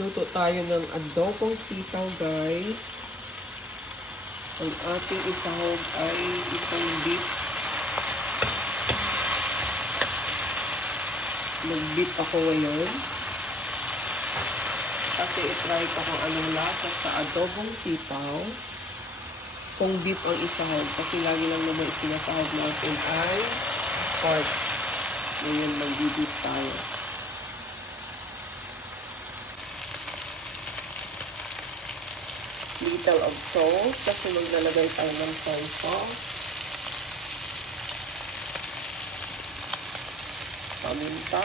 Luto tayo ng adobong sitaw, guys. Ang ating isahog ay itong beef. Nag-beef ako ngayon. Kasi itry ko kung anong lasa sa adobong sitaw. Kung beef ang isahog. Kasi lagi lang naman isinasahog natin ay pork. Ngayon mag-beef tayo. Little of salt. Kasi maglalagay tayo ng soy sauce. Paminta.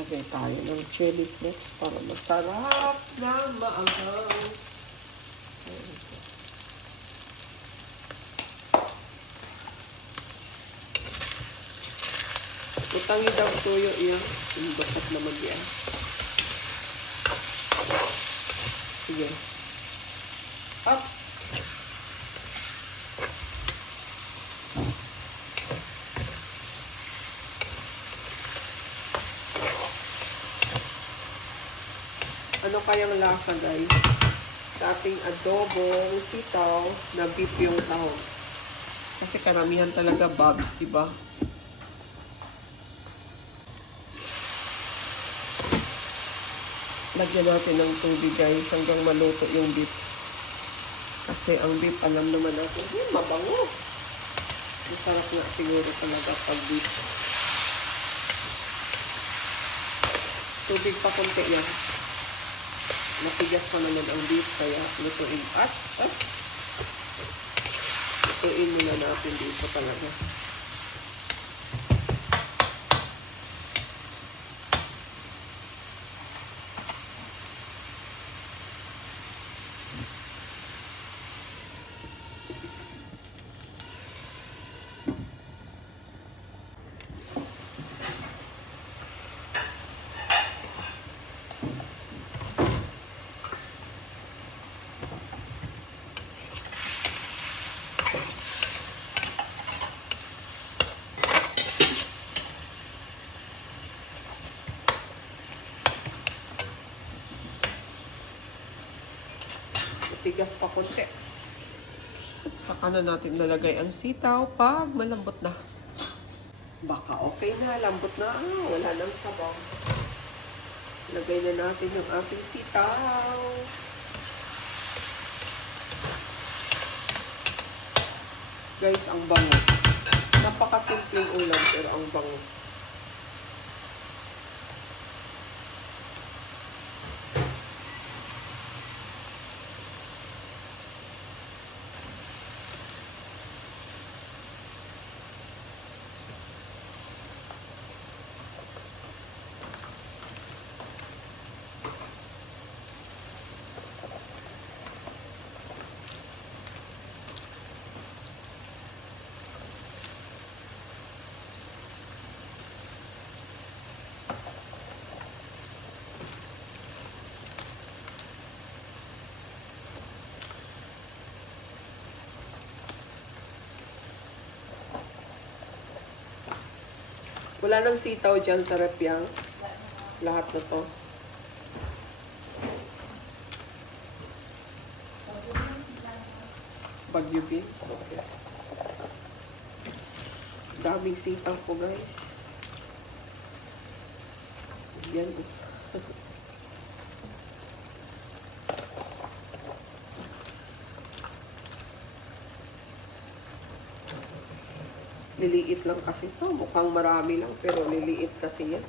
Lagay tayo ng chili flakes para masarap na maanghang. Utangi daw tuyo yan. Yung bakat naman yan. Sige. Ups! Ano kayang lasa, guys? Sa ating adobong sitaw na beef yung sahog. Kasi karamihan talaga bobs, diba? Lagyan natin ng tubig, guys, hanggang maluto yung beef. Kasi ang beef, alam naman natin, mabango. Masarap nga siguro talaga pag beef. Tubig pa konti yan. Matigas pa naman ang beef, kaya lutuin. Lutuin muna natin dito talaga. Tigas pa konti. Saka na natin nalagay ang sitaw pag malambot na. Baka okay na, lambot na. Wala nang sabaw. Lagay na natin yung ating sitaw. Guys, ang bango. Napakasimpleng ulam pero ang bango. Wala nang sitaw dyan sa rep yan. Lahat na to. Bagyo beans. Okay. Daming sitaw po, guys. Yan. Liliit lang kasi to. Mukhang marami lang, pero liliit kasi yan.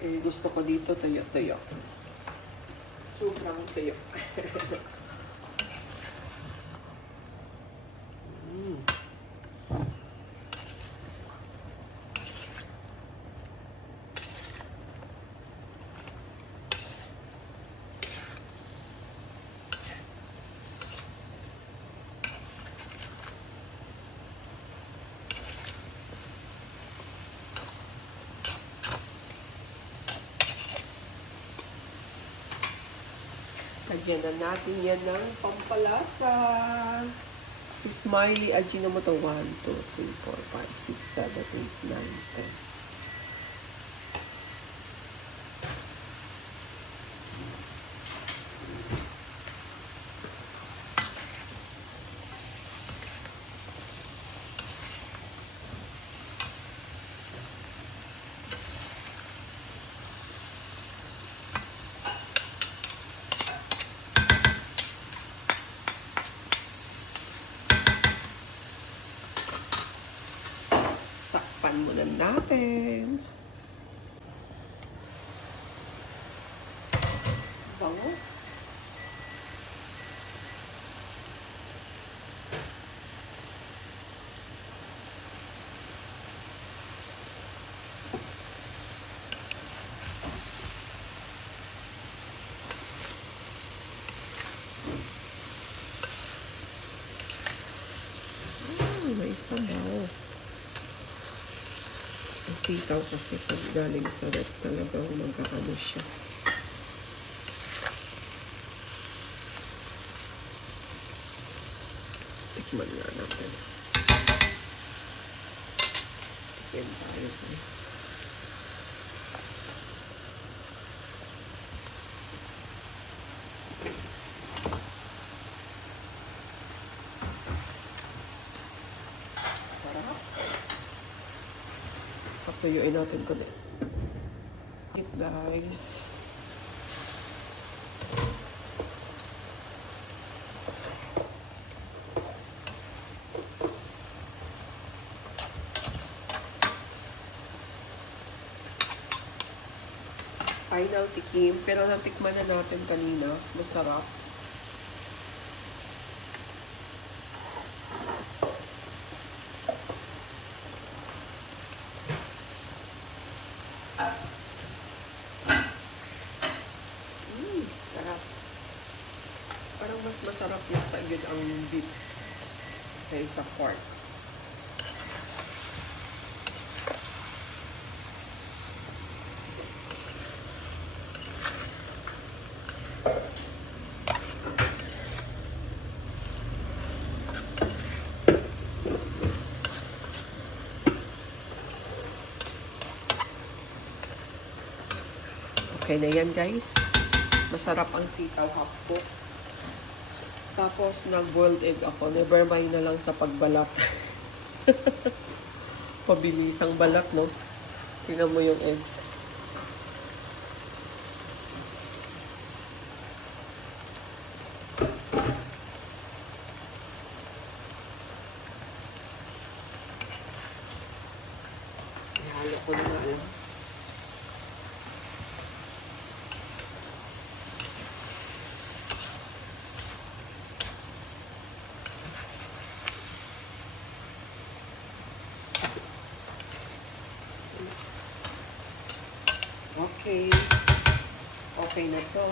Eh, gusto ko dito, tuyo-tuyo. Sobrang tuyo. Lagyan na natin yan ng pampalasa. Si Smiley Ajinomoto 1, 2, 3, 4, 5, 6, 7, 8, 9, 10. Sakpan muna natin. Bango. May sabaw. Ang sitaw kasi pag galing sa rep talagang magkakano siya. Tikman nga natin. Tikman tayo guys. Patuyuin natin ko din. Guys. Final tikim. Pero natikman na natin kanina. Masarap. Sarap. Parang mas masarap yung tagid ang beef kaysa pork. Okay na yan guys. Masarap ang sitaw hapko. Tapos nag-boiled egg ako. Never mind na lang sa pagbalat. Pabilisang balat, no? Tingnan mo yung eggs. Ihalo ko na nga lang. Okay. Okay na to.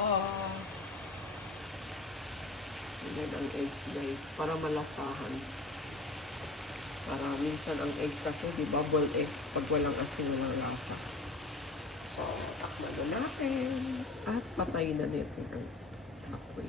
Ayan ang eggs guys. Para malasahan. Para minsan ang egg kasi, di ba, boiled egg. Pag walang asin, walang lasa. So, takman na natin. At patayin na natin ang apoy.